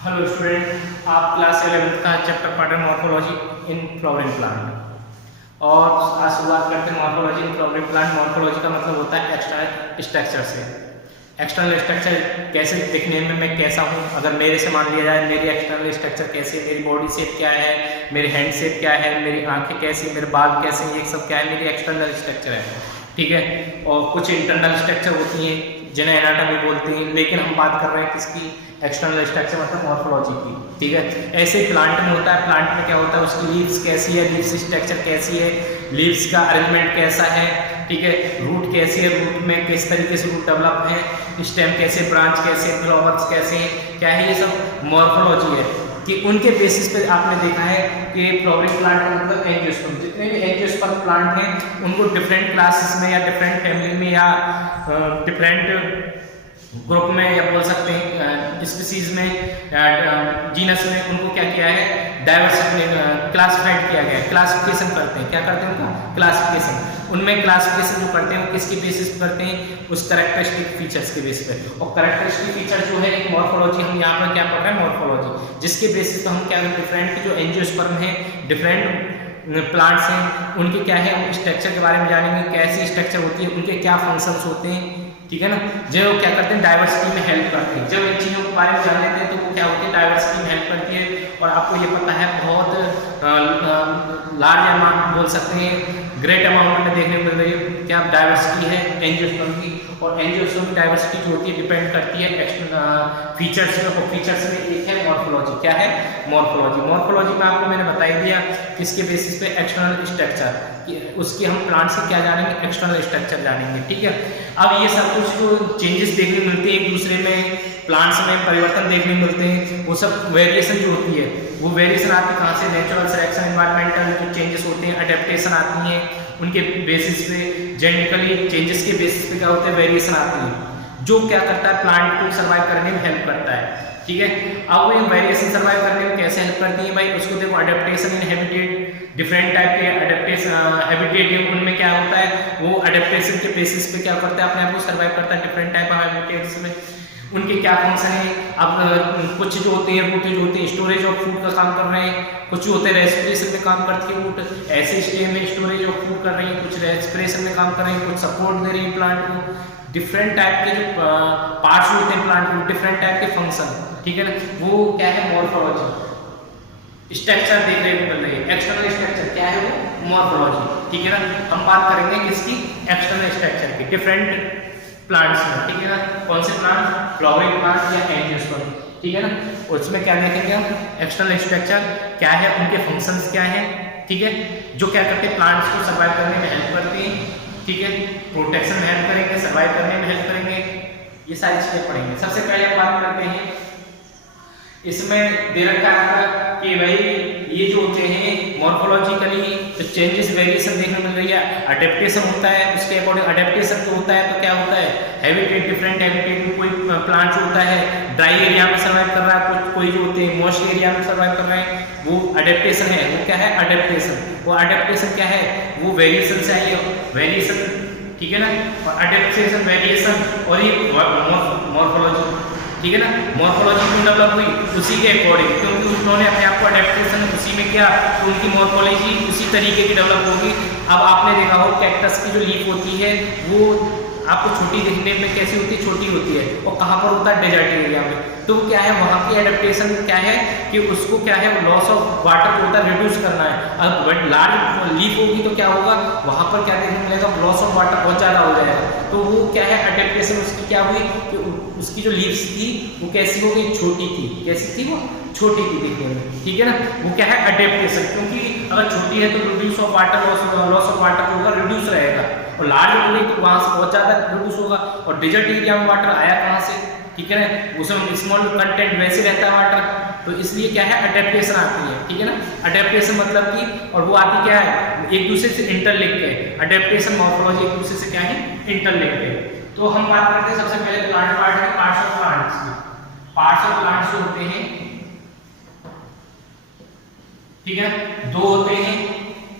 Hello student, आप class 11th का chapter पढ़ रहे हैं मॉर्फोलॉजी इन फ्लावरिंग प्लांट। और आज शुरुआत करते हैं morphology in flowering plant. Morphology का मतलब होता है एक्सटर्नल स्ट्रक्चर से। एक्सटर्नल स्ट्रक्चर कैसे दिखने में मैं कैसा हूँ, अगर मेरे से मान लिया जाए मेरी एक्सटर्नल स्ट्रक्चर कैसी है, मेरी बॉडी शेप क्या है, मेरी हैंड शेप क्या है, मेरी आंखें कैसी, मेरे बाल कैसे, ये सब क्या है, मेरी एक्सटर्नल स्ट्रक्चर है। ठीक है। और कुछ इंटरनल स्ट्रक्चर होती हैं जिन्हें एनाटॉमी बोलते हैं, लेकिन हम बात कर रहे हैं किसकी, एक्सटर्नल स्ट्रक्चर मतलब मॉर्फोलॉजी की। ठीक है। ऐसे प्लांट में होता है, प्लांट में क्या होता है, उसकी लीव्स कैसी है, लीव्स स्ट्रक्चर कैसी है, लीव्स का अरेंजमेंट कैसा है, ठीक है, रूट कैसी है, रूट में किस तरीके से रूट डेवलप है, स्टेम कैसे, ब्रांच कैसे, फ्लावर्स कैसे, क्या है, ये सब मॉर्फोलॉजी है। कि उनके बेसिस पे आपने देखा है कि फ्लावरिंग प्लांट का मतलब एंजियोस्पर्म, जितने भी एंजियोस्पर्म प्लांट हैं उनको डिफरेंट क्लासेस में या डिफरेंट फैमिली में या डिफरेंट ग्रुप में या बोल सकते हैं स्पीसीज में या जीनस में उनको क्या किया है, क्लासिफाइड किया गया है। क्लासिफिकेशन करते हैं, क्या करते हैं उनका क्लासिफिकेशन। उनमें क्लासिफिकेशन जो करते हैं वो किसके बेसिस पे करते हैं, उस कैरेक्टरिस्टिक फीचर्स के बेसिस पे। और कैरेक्टरिस्टिक फीचर जो है एक मॉर्फोलॉजी, हम यहाँ पर क्या पढ़ रहे हैं मॉर्फोलॉजी, जिसके बेसिस पे हम क्या डिफरेंट जो एंजियोस्पर्म है, डिफरेंट प्लांट्स हैं, उनके क्या है स्ट्रक्चर के बारे में जानेंगे, कैसी स्ट्रक्चर होती है, उनके क्या फंक्शंस होते हैं। ठीक है ना। जो क्या करते हैं डाइवर्सिटी में हेल्प करते हैं। जब इन चीज़ों के बारे में जान लेते हैं तो वो क्या होती है डाइवर्सिटी में हेल्प करती है। और आपको ये पता है बहुत लार्ज अमाउंट बोल सकते हैं, ग्रेट अमाउंट में देखने को मिल रही है क्या डाइवर्सिटी है एंजियोस्पर्म की। और एंजियोस्पर्म की डाइवर्सिटी जो होती है डिपेंड करती है फीचर्स में। और फीचर्स में एक है मॉर्फोलॉजी। क्या है मॉर्फोलॉजी। मॉर्फोलॉजी में आपको मैंने बता ही दिया किसके बेसिस पे, एक्सटर्नल स्ट्रक्चर, उसकी हम प्लांट से क्या जानेंगे, एक्सटर्नल स्ट्रक्चर जानेंगे। ठीक है। अब ये सब कुछ जो चेंजेस देखने मिलते हैं एक दूसरे में, प्लांट्स में परिवर्तन देखने मिलते हैं, वो सब वेरिएशन जो होती है वो वेरिएशन आती है कहाँ से, नेचुरल सिलेक्शन, एनवायरमेंटल जो चेंजेस होते हैं, अडेप्टेशन आती हैं उनके बेसिस पे, जेनेटिकली चेंजेस के बेसिस पे क्या होता है वेरिएशन आती है, जो क्या करता है प्लांट को सर्वाइव करने में हेल्प करता है। ठीक है। अब वो वेरिएशन सर्वाइव करने में कैसे हेल्प करती है भाई, उसको देखो adaptation in habitat, different type के अडेप्टेशन हैबिटेट है, उनमें क्या होता है वो अडेप्टेशन के बेसिस पे क्या करता है अपने आप को सर्वाइव करता है डिफरेंट टाइप ऑफ हैबिटेट्स में। उनके क्या फंक्शन है, अब कुछ जो होते हैं रूट जो होते हैं स्टोरेज ऑफ फूड का काम कर रहे हैं, कुछ जो होते हैं रेस्पिरेशन में काम करती है रूट, ऐसे स्टेम में स्टोरेज ऑफ फूड कर रही है, कुछ रेस्पिरेशन में काम कर रही है, कुछ सपोर्ट दे रही है प्लांट को। डिफरेंट टाइप के जो पार्ट्स होते हैं प्लांट में, डिफरेंट टाइप के फंक्शन। ठीक है ना। वो क्या है मॉर्फोलॉजी। स्ट्रक्चर देखने को मिल रही है, एक्सटर्नल स्ट्रक्चर क्या है वो मॉर्फोलॉजी। ठीक है ना। हम बात करेंगे किसकी, एक्सटर्नल स्ट्रक्चर की डिफरेंट प्लांट्स में। ठीक है ना। कौन से प्लांट, फ्लावरिंग प्लांट या एंजियोस्पर्म। ठीक है ना। उसमें क्या देखेंगे हम, एक्सटर्नल स्ट्रक्चर क्या है, उनके फंक्शंस क्या है। ठीक है। जो क्या करते हैं प्लांट्स को सर्वाइव करने में हेल्प करते हैं। ठीक है। प्रोटेक्शन में हेल्प करेंगे, सर्वाइव करने में हेल्प करेंगे, ये सारी चीजें पढ़ेंगे। सबसे पहले हम बात करते हैं, इसमें दे रखा है कि भाई ये जो होते हैं मॉर्फोलॉजिकली तो चेंजेस वेरिएशन देखने मिल रही है, अडेप्टेशन होता है, उसके अकॉर्डिंग अडेप्टेशन तो होता है तो क्या होता है हैबिटेट, डिफरेंट हैबिटेट में कोई प्लांट जो होता है ड्राई एरिया में सर्वाइव कर रहा है, कोई जो होते हैं मॉइस्ट एरिया में सर्वाइव कर रहे हैं, वो अडेप्टेशन है। वो क्या है अडेप्टेशन। वो अडेप्टेशन क्या है, वो वेरिएशन से आई है, वेरिएशन। ठीक है ना। और अडेप्टेशन, वेरिएशन और ये मॉर्फोलॉजी। ठीक है ना। मॉर्फोलॉजी क्यों डेवलप हुई, उसी के अकॉर्डिंग, क्योंकि उन्होंने अपने आप को अडेप्टेशन उसी में किया तो उनकी मॉर्फोलॉजी उसी तरीके की डेवलप होगी। अब आपने देखा हो कैक्टस की जो लीफ होती है वो आपको छोटी दिखने में कैसी होती है, छोटी होती है, और कहाँ पर होता है डेजर्ट एरिया में। तो क्या है वहाँ की एडेप्टेशन क्या है कि उसको क्या है लॉस ऑफ वाटर को होता है रिड्यूस करना है। अब लार्ज लीफ होगी तो क्या होगा वहाँ पर क्या देखने मिलेगा, लॉस ऑफ वाटर बहुत ज़्यादा हो जाएगा। तो वो क्या है एडेप्टेशन उसकी क्या हुई कि उसकी जो लीव्स थी वो कैसी हो गई, छोटी थी। कैसी थी वो, छोटी थी दिखने में। ठीक है ना। वो क्या है अडेप्टेशन, क्योंकि अगर छोटी है तो reduce of water, loss of water होगा, रिड्यूस रहेगा। और लार्ज हो गई तो वहाँ से बहुत ज़्यादा रिड्यूस होगा। और डेजर्ट एरिया में वाटर आया कहाँ से, ठीक है ना, उसमें स्मॉल कंटेंट वैसे रहता है वाटर, तो इसलिए क्या है अडेप्टेशन आती है। ठीक है ना। अडेप्टेशन मतलब कि, और वो आती क्या है एक दूसरे से इंटरलिंक्ड है। अडेप्टेशन मॉर्फोलॉजी एक दूसरे से क्या है इंटरलिंक्ड है। तो हम बात करते हैं सबसे पहले प्लांट पार्ट है, पार्ट्स ऑफ प्लांट्स की। पार्ट्स ऑफ प्लांट्स जो होते हैं, ठीक है, दो होते हैं,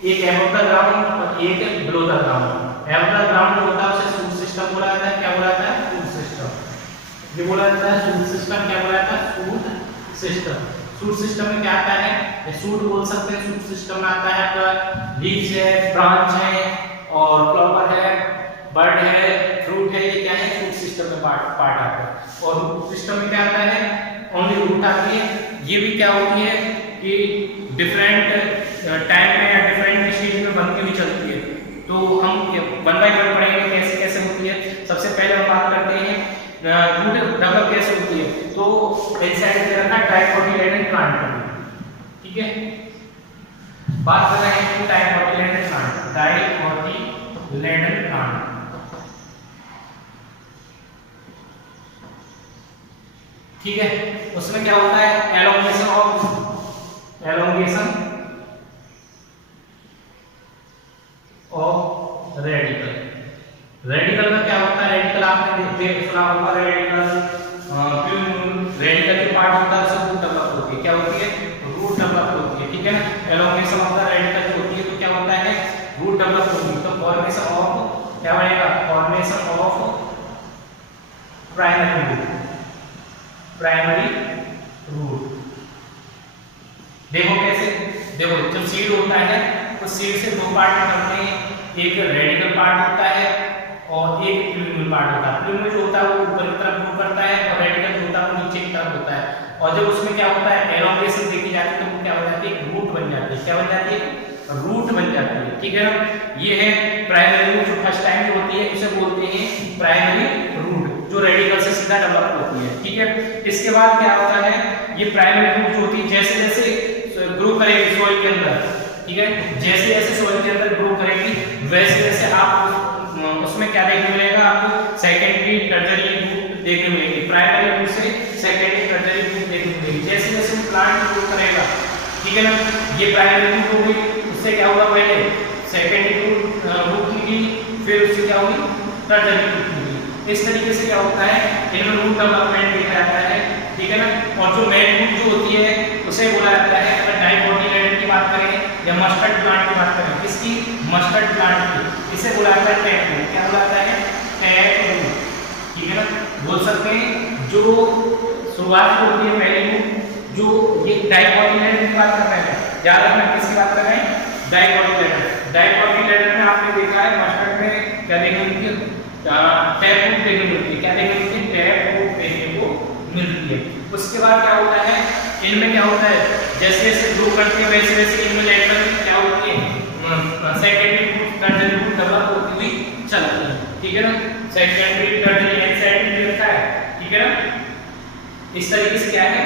एक अबव द ग्राउंड और एक below the ground. Above the ground जो होता है उसे सूट सिस्टम बोला जाता है। क्या बोला जाता है, सूट सिस्टम। ये बोला जाता है सूट सिस्टम। क्या बोला जाता है, सूट सिस्टम। शूट सिस्टम में क्या आता है, शूट बोल सकते हैं। शूट सिस्टम में आता है आपका लीव्स है, ब्रांच है और फ्लावर है, बर्ड है, फ्रूट है। ये क्या है, शूट सिस्टम में पार्ट आता है। और रूट सिस्टम में क्या आता है, ओनली रूट आती है। ये भी क्या होती है कि डिफरेंट टाइम में या डिफरेंट स्टेज में बनती हुई चलती है। तो हम 1 बाय 1 पढ़ेंगे कैसे कैसे होती है। सबसे पहले हम बात करते हैं रूट डेवलप कैसे होती है। तो इनसाइड दे रखा है ट्राइकोटिलेडन प्लांट का, ठीक है। बात कर रहे हैं ट्राइकोटिलेडन प्लांट, ट्राइकोटिलेडन प्लांट। ठीक है, उसमें क्या होता है, एलोंगेशन ऑफ रेडिकल। रेडिकल का क्या होता है, रेडिकल आपने सुना होगा, रेडिकल के पार्ट होता है, उससे रूट डेवलप होती है। क्या होती है, रूट डेवलप होती है, ठीक है ना। एलोंगेशन ऑफ द रेडिकल होती है तो क्या होता है, रूट डेवलप होती है। तो फॉर्मेशन ऑफ क्या बनेगा, formation of primary root, primary root. देखो कैसे, देखो जब सीड होता है तो सीड से 2 पार्ट निकलते हैं, एक रेडिकल पार्ट होता है और एक प्लूमल पार्ट होता है। प्लूमल जो होता है वो ऊपर की तरफ मूव करता है और रेडिकल जो होता है वो नीचे की तरफ होता है। और जब उसमें क्या होता है, एलोंगेशन देखी जाती है तो वो क्या हो जाती है, रूट बन जाती है। क्या बन जाती है, रूट बन जाती है, ठीक है ना। ये है प्राइमरी रूट, जो फर्स्ट टाइम जो होती है उसे बोलते हैं प्राइमरी रूट, जो रेडिकल से सीधा डेवलप होती है, ठीक है। इसके बाद क्या होता है, ये प्राइमरी रूट जो होती है जैसे जैसे ग्रो करेगी सॉइल के अंदर, ठीक है, जैसे जैसे सॉइल के अंदर ग्रो करेगी वैसे वैसे आप उसमें क्या देखने मिलेगा, आपको सेकेंडरी टर्शियरी रूट देखने मिलेगी। प्राइमरी रूट से सेकेंडरी टर्शियरी रूट देखने मिलेगी जैसे जैसे प्लांट ग्रो करेगा, ठीक है ना। ये प्राइमरी रूट हो गई, उससे क्या होगा, पहले सेकेंडरी रूट निकली, फिर उससे क्या होगी, टर्शियरी रूट निकली। इस तरीके से क्या होता है, इनमें रूट डेवलपमेंट देखा जाता है, ठीक है ना। और जो मेन रूट जो होती है उसे बोला जाता है, अगर डाइकोटिलेडन की बात करें या मस्टर्ड प्लांट की बात करें, किसकी, मस्टर्ड प्लांट की, इसे बोला जाता है टैप रूट। क्या बोला जाता है, टैप रूट, ठीक है ना। बोल सकते हैं जो शुरुआत होती है पहली रूट, जो ये डाइकोटिलेडन की बात कर रहे हैं, याद रखना किसकी बात कर रहे हैं, डाइकोटिलेडन। डाइकोटिलेडन में आपने देखा है मस्टर्ड में क्या देखने मिलती है, टैप रूट देखने मिलती है। क्या देखने मिलती है, टैप रूट देखने को मिलती है। उसके बाद क्या होता है, इनमें क्या होता है, जैसे जैसे ग्रो करती है वैसे वैसे इनमें लेटर क्या होती है, secondary root tertiary root develop होती हुई चलती है, ठीक है ना। सेकेंडरी टर्शियरी एंड लिखा है, ठीक है ना। इस तरीके से क्या है,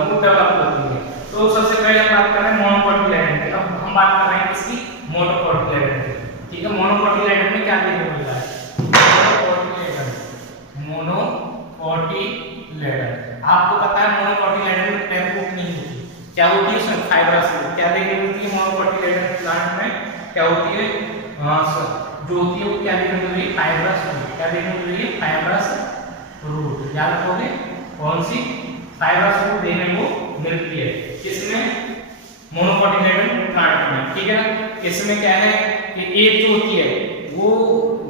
रूट डेवलप होती है। तो सबसे पहले हम बात कर रहे हैं मोनोकोटिलेडन की। अब हम बात कर रहे हैं इसकी मोनोकोटिलेडन की, ठीक है। मोनोकोटिलेडन में क्या देखने मिल रहा है, मोनोकोटिलेडन। आपको पता है मोनोकोटिलेडन में टैप रूट नहीं होती, क्या होती है, उसमें फाइब्रस रूट। क्या देखने मिलती है मोनोकोटिलेडन प्लांट में, क्या होती है, जो होती है वो क्या देखने मिल रही है, फाइब्रस रूट। क्या देखने मिल रही है, फाइब्रस रूट। याद रखोगे कौन सी, फाइब्रस रूट देखने को मिलती है किसमें, मोनोकोटिलेडन प्लांट में, ठीक है ना। इसमें क्या है कि एक जो होती है वो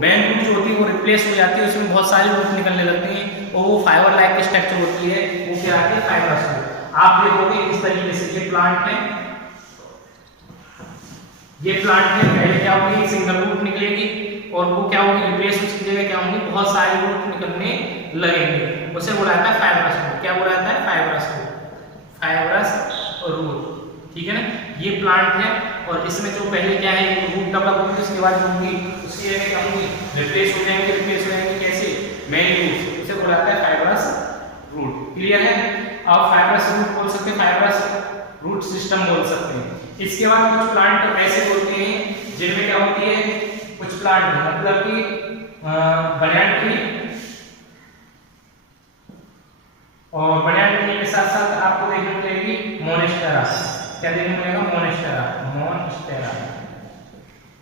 मेन रूट जो होती है वो रिप्लेस हो जाती है, उसमें बहुत सारी रूट निकलने लगती हैं और वो फाइबर लाइक स्ट्रक्चर होती है, वो क्या आती है, फाइब्रस रूट। आप देखोगे इस तरीके से, ये प्लांट है, ये प्लांट में पहले क्या होगी, सिंगल रूट निकलेगी और वो क्या होगी, रिप्लेस उसकी जगह क्या होंगी, बहुत सारी रूट निकलने लगेंगे, उसे बोला जाता है फाइब्रस रूट। क्या बोला जाता है, फाइब्रस रूट, फाइब्रस रूट, ठीक है ना। ये प्लांट है और इसमें जो पहले क्या है, रूट डेवलप होगी, उसके बाद जो होगी उसकी जगह क्या होंगी, रिप्लेस हो जाएंगे कैसे, मेन रूट, उसे बोला जाता है फाइब्रस रूट। क्लियर है। अब फाइब्रस रूट बोल सकते हैं, फाइब्रस रूट सिस्टम बोल सकते हैं। इसके बाद कुछ प्लांट ऐसे होते हैं जिनमें क्या होती है, कुछ प्लांट मतलब कि banyan tree, और banyan tree के साथ साथ आपको देखने को मिलेगी मोनेस्टेरा। क्या देखने को मिलेगा, मोनेस्टेरा, मोनेस्टेरा,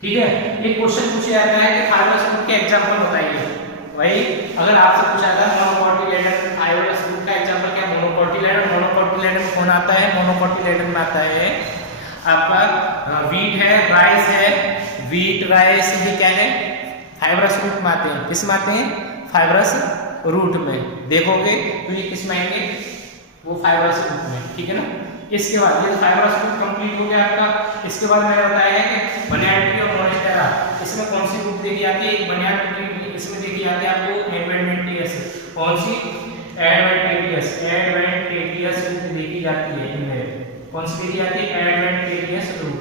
ठीक है। एक क्वेश्चन पूछा जाता है कि फाइब्रस रूट के एग्जांपल बताइए। वही अगर आपसे पूछा जाता है मोनोकोटिलेडन फाइब्रस रूट का एग्जांपल क्या, मोनोकोटिलेडन। मोनोकोटिलेडन में कौन आता है, मोनोकोटिलेडन में आता है आपका वीट है, राइस है, वीट राइस, ये क्या है, फाइब्रस रूट में आते हैं। किस में आते हैं, फाइब्रस रूट में। देखोगे तो ये किस में आएंगे, वो फाइब्रस रूट में, ठीक है ना। इसके बाद ये फाइब्रस रूट कंप्लीट हो गया आपका। इसके बाद मैंने बताया है कि बनियान ट्री और मोनेस्टेरा, इसमें कौन सी रूट देखी जाती है, एक बनियान ट्री इसमें देखी जाती है आपको एडवेंटिशियस, कौन सी, एडवेंटिशियस रूट देखी जाती है इनमें, कौन सी देखी जाती है, एडवेंटिशियस रूट।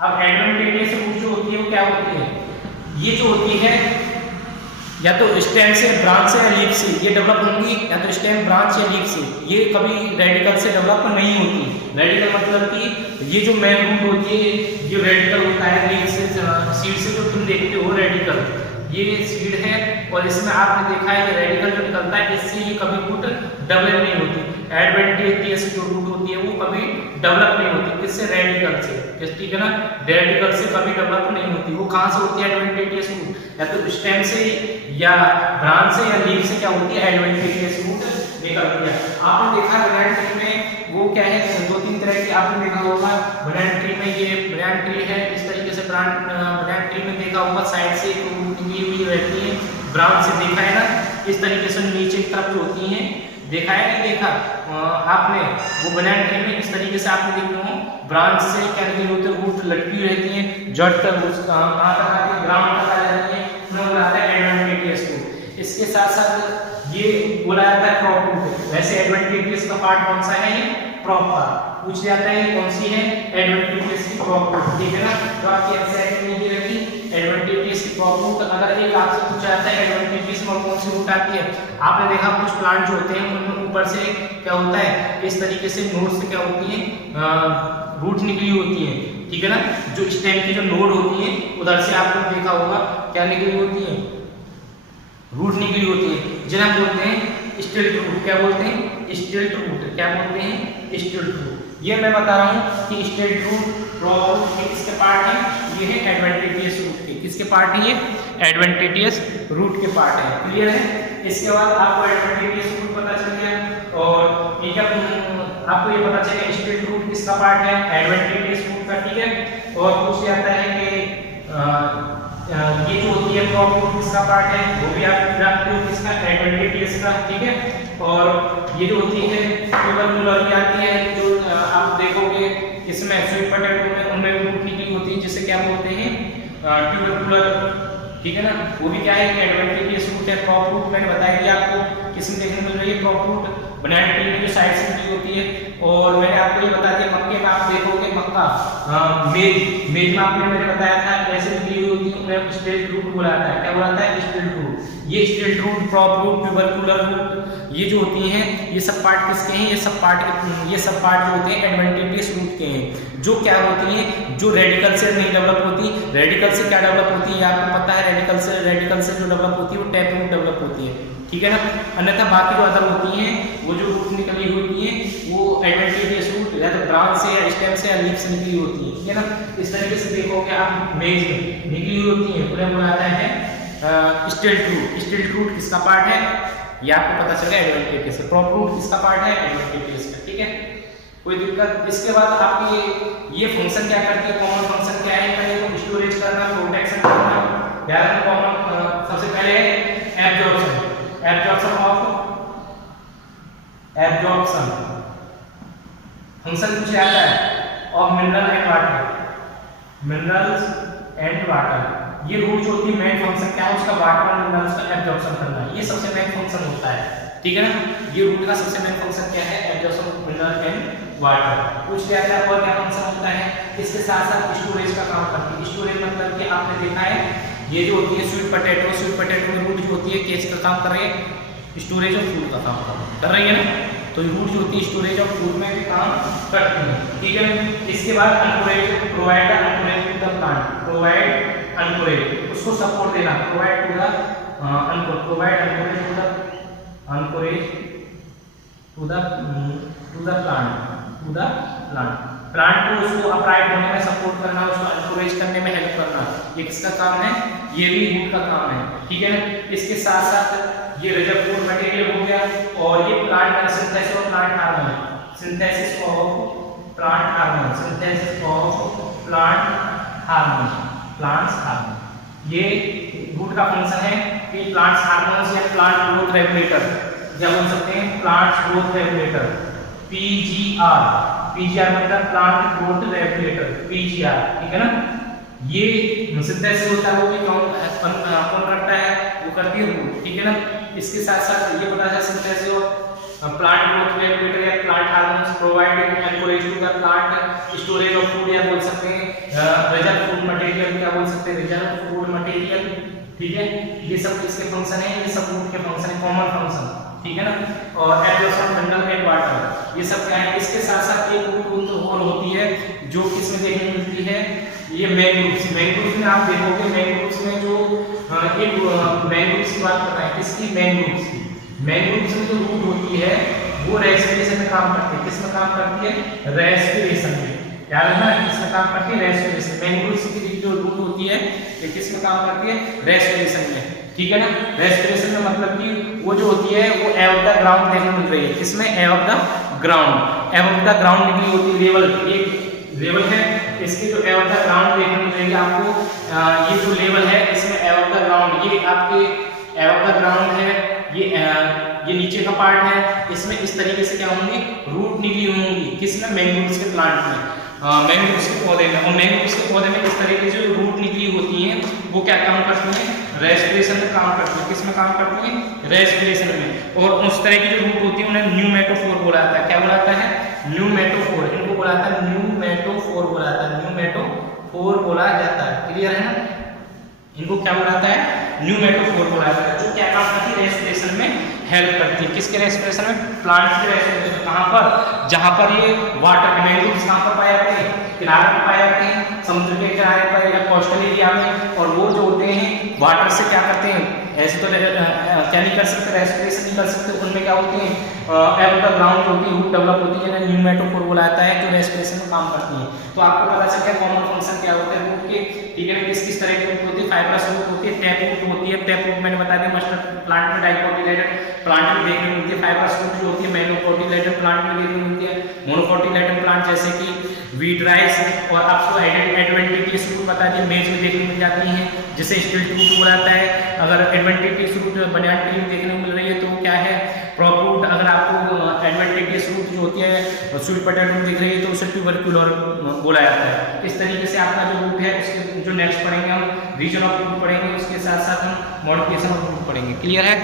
अब एडवेंटिशियस रूट जो होती है वो क्या होती है, ये जो होती है या तो स्टेम से, ब्रांच से या लीफ से ये डेवलप होंगी, या तो स्टेम, ब्रांच या लीफ से। ये कभी रेडिकल से डेवलप नहीं होती। रेडिकल मतलब कि ये जो मेन रूट होती है, जो रेडिकल होता है लीफ से, सीड से जो तुम देखते हो रेडिकल, ये सीड है और इसमें आपने देखा है ये रेडिकल जो निकलता है, इससे ये कभी रूट डेवलप नहीं होती। एडवेंटिशियस जो रूट होती है वो कभी डेवलप नहीं होती, किससे, रेडिकल से, ठीक है ना। रेडिकल से कभी डेवलप नहीं होती। वो कहाँ से होती है एडवेंटिशियस रूट, या तो स्टेम से या ब्रांच से या लीफ से क्या होती है, एडवेंटिशियस रूट निकलती है। आपने देखा बनियान ट्री में वो क्या है, दो तीन तरह की आपने देखा होगा। बनियान ट्री में ये बनियान ट्री है, इस तरीके से बनियान ट्री में देखा होगा साइड से एक रूट निकली हुई रहती है, ब्रांच से देखा है ना, इस तरीके से नीचे की तरफ जो होती हैं, देखा है नहीं देखा आपने, वो बनियान ट्री में इस तरीके से आपने देखा हो, ब्रांच से क्या निकली होती है, रूट लटकी रहती है, जड़ तक कहाँ तक आती है, ग्राउंड तक आ जाती है, उन्हें बोला जाता है एडवेंटिशियस रूट। इसके साथ साथ ये बोला जाता है क्रॉप रूट। वैसे एडवेंटिशियस का पार्ट कौन सा है, ये क्रॉप का पूछ जाता है, कौन सी है, एडवेंटिशियस की क्रॉप रूट, ठीक है ना। तो आपकी एग्जैक्ट में ये रखी एडवेंटिशियस की क्रॉप रूट। अगर एक आपसे पूछा जाता है एडवेंटिशियस में कौन सी रूट आती है, आपने देखा कुछ प्लांट जो होते हैं उनमें ऊपर से क्या होता है, इस तरीके से नोड से क्या होती है, रूट निकली होती है, ठीक है ना। जो स्टेम की जो नोड होती है उधर से आपने देखा होगा क्या निकली होती है, रूट निकली होती है, जिन्हें हम बोलते हैं स्टिल्ट रूट। क्या बोलते हैं, स्टिल्ट रूट। क्या बोलते हैं, स्टिल्ट रूट। ये मैं बता रहा हूँ कि स्टिल्ट रूट, क्रॉप रूट के किसके पार्ट है, ये है एडवेंटिशियस रूट के, किसके पार्ट है, ये एडवेंटिशियस रूट के पार्ट है। क्लियर है। इसके बाद आपको एडवेंटिशियस रूट पता चल गया और ये क्या आपको ये पता चल गया स्टिल्ट रूट किसका पार्ट है, एडवेंटिशियस रूट का, ठीक है। और पूछ जाता है कि ये जो होती है क्रॉप रूट किसका पार्ट है, वो भी आप जानते हो किसका, एडवेंटिशियस का, ठीक है। और ये जो होती है ट्यूबरकुलर की आती है, जो आप देखोगे इसमें स्वीट पोटैटो में उनमें रूट निकली होती है, जिसे क्या बोलते हैं, ट्यूबरकुलर, ठीक है ना। वो भी क्या है, एडवेंटिशियस रूट है। क्रॉप रूट मैंने बताया दिया आपको किसमें देखने मिल रही है, क्रॉप रूट बनियान ट्री में जो साइड से निकली होती है। और मैंने आपको ये बता दिया मक्के में आप देखोगे मक्का, मेज में आपने मैंने बताया था ऐसे निकली हुई होती है, उन्हें स्टिल्ट रूट बुलाता है। क्या बुलाता है, स्टिल्ट रूट। ये stilt root, crop root, tubercular root, ये जो होती हैं ये सब पार्ट किसके हैं, ये सब पार्ट जो होते हैं एडवेंटिशियस रूट के हैं। जो क्या होती हैं, जो रेडिकल से नहीं डेवलप होती। रेडिकल से क्या डेवलप होती है आपको पता है, रेडिकल से जो डेवलप होती है वो टैप रूट डेवलप होती है, ठीक है ना। अन्यथा बाकी जो अदर होती हैं वो जो रूट निकली होती हैं वो एडवेंटिशियस रूट या तो ब्रांच से या स्टेम से या लीफ से निकली होती है, ठीक है ना। इस तरीके से देखोगे आप मेज में निकली हुई होती है, उन्हें बुलाता है स्टिल्ट रूट। स्टिल्ट रूट किसका पार्ट है, ये आपको पता चल गया एडवेंटिशियस। क्रॉप रूट किसका पार्ट है, एडवेंटिशियस का, ठीक है। कोई दिक्कत। इसके बाद आपकी ये फंक्शन क्या करती है, कॉमन फंक्शन क्या है, पहले तो स्टोरेज करना, प्रोटेक्शन करना, ध्यान कॉमन सबसे पहले एब्जॉर्प्शन फंक्शन पूछा जाता है ऑफ मिनरल्स एंड वाटर। ये रूट जो होती है मेन फंक्शन क्या है उसका, वाटर और मिनरल्स का एब्जॉर्प्शन करना, ये सबसे मेन फंक्शन होता है, ठीक है ना। ये रूट का सबसे मेन फंक्शन क्या है, absorption of mineral and water. पूछ लिया जाता है और क्या फंक्शन होता है, इसके साथ साथ स्टोरेज का काम करती है। स्टोरेज मतलब कि आपने देखा है ये जो होती है स्वीट पोटैटो में रूट जो होती है किसका काम कर रही है, स्टोरेज ऑफ फूड का काम कर रही है ना। तो रूट जो होती है स्टोरेज ऑफ फूड में भी काम करती है, ठीक है। इसके बाद anchorage, provide anchorage to the plant, provide anchorage उसको सपोर्ट देना, प्रोवाइड टू द प्लांट को उसको अपराइट होने में सपोर्ट करना, उसको एनकरेज करने में हेल्प करना, ये किसका काम है, ये भी रूट का काम है, ठीक है ना। इसके साथ साथ ये रिजर्वोयर मटेरियल हो गया और ये प्लांट का synthesis of plant hormone, plants hormone, ये रूट का फंक्शन है कि प्लांट्स हार्मोन्स या प्लांट ग्रोथ रेगुलेटर या बोल सकते हैं plant growth regulator, PGR. PGR मतलब प्लांट ग्रोथ रेगुलेटर, पीजीआर, ठीक है ना। ये सिंथेसिस होता है वो भी कौन करता है, वो करती है रूट, ठीक है ना। इसके साथ साथ ये पता है सिंथेसिस प्लांट ग्रोथ रेगुलेटर या plant hormones providing encourage to the plant storage of food, या बोल सकते हैं रिजर्व फूड मटेरियल, क्या बोल सकते हैं रिजर्व फूड मटेरियल, ठीक है। ये सब किसके फंक्शन है, ये सब रूट के फंक्शन है, कॉमन फंक्शन, ठीक है ना। और एब्जॉर्प्शन मिनरल एंड वाटर, ये सब क्या है। इसके साथ साथ एक रूट और होती है जो किसमें देखने मिलती है, ये मैंग्रोव्स। मैंग्रोव्स में आप देखोगे, मैंग्रोव्स में जो एक मैंग्रोव्स की बात कर रहे हैं, किसकी, मैंग्रोव्स की। मैंग्रोव्स में जो रूट होती है वो रेस्पिरेशन में काम करती है, किसमें काम करती है, रेस्पिरेशन में। याद रखना किसमें काम करती है, रेस्पिरेशन। मैंग्रोव्स की जो रूट होती है ये किसमें काम करती है, रेस्पिरेशन में, ठीक है ना। रेस्पिरेशन में मतलब कि वो जो होती है वो एब द ग्राउंड देखने मिल रही है, किसमें, एब द ग्राउंड। एब द ग्राउंड निकली होती है लेवल, एक लेवल है इसकी जो एब द ग्राउंड देखने मिल रही है आपको। ये जो लेवल है इसमें एब द ग्राउंड, ये आपके एब द ग्राउंड है, ये नीचे का पार्ट है। इसमें इस तरीके से क्या होंगी, रूट निकली होंगी, किसमें, मैंग्रोव्स के प्लांट में, मैंग्रोव्स के पौधे में। और मैंग्रोव्स के पौधे में इस तरीके से जो रूट निकली होती हैं वो क्या काम करती हैं, रेस्पिरेशन में काम करती है, किसमें काम करती है, रेस्पिरेशन में। और उस तरह की जो रूट होती है उन्हें न्यूमेटोफोर बोला जाता है, क्या बोला जाता है, न्यूमेटोफोर। इनको बोला जाता है न्यूमेटोफोर बोला जाता है, न्यूमेटोफोर बोला जाता है, क्लियर है ना। इनको क्या बोला जाता है, न्यूमेटोफोर बोला जाता है, जो क्या काम करती है, रेस्पिरेशन में हेल्प करती है, किसके रेस्पिरेशन में, प्लांट के रेस्पिरेशन। कहाँ पर, जहाँ पर ये वाटर मैंग्रोव्स कहाँ पर पाए जाते हैं, किनारे पर पाए जाते हैं, समुद्र के किनारे पर या कोस्टल एरिया में। और वो जो होते हैं वाटर से क्या करते हैं, ऐसे तो क्या नहीं कर सकते, रेस्पिरेशन नहीं कर सकते, उनमें क्या होती है, एब द ग्राउंड होती है, रूट डेवलप होती है, न्यूमेटोफोर बोला जाता है, जो रेस्पिरेशन में काम करती है। तो आपको पता चल गया कॉमन फंक्शन क्या होता है रूट के, ठीक है। किस किस तरह की रूट होती है, फाइब्रस रूट होती है, टैप रूट होती है। टैप रूट मैंने बता दिया मस्टर्ड प्लांट में, डाइकोटिलेटेड प्लांट में देखने को मिलती है। फाइब्रस रूट जो होती है मोनोकोटिलेटेड प्लांट में देखने को मिलती है। मोनोकोटिलेटेड प्लांट जैसे कि वीट राइस, और आपको एडवेंटिशियस रूट बता दिए मेज में देखने मिल जाती हैं, जिसे स्टिल्ट रूट बोला जाता है। अगर एडवेंटिशियस रूट बनाना ट्री में देखने को मिल रही है तो क्या है, क्रॉप रूट। अगर आपको एडवेंटिशियस रूट जो होती है स्वीट पोटैटो में दिख रही है तो उसे ट्यूबरकुलर बोला जाता है। इस तरीके से आपका जो रूट है उसके जो नेक्स्ट पढ़ेंगे हम रीजन ऑफ रूट पढ़ेंगे, उसके साथ साथ हम मॉडिफिकेशन ऑफ रूट पढ़ेंगे, क्लियर है।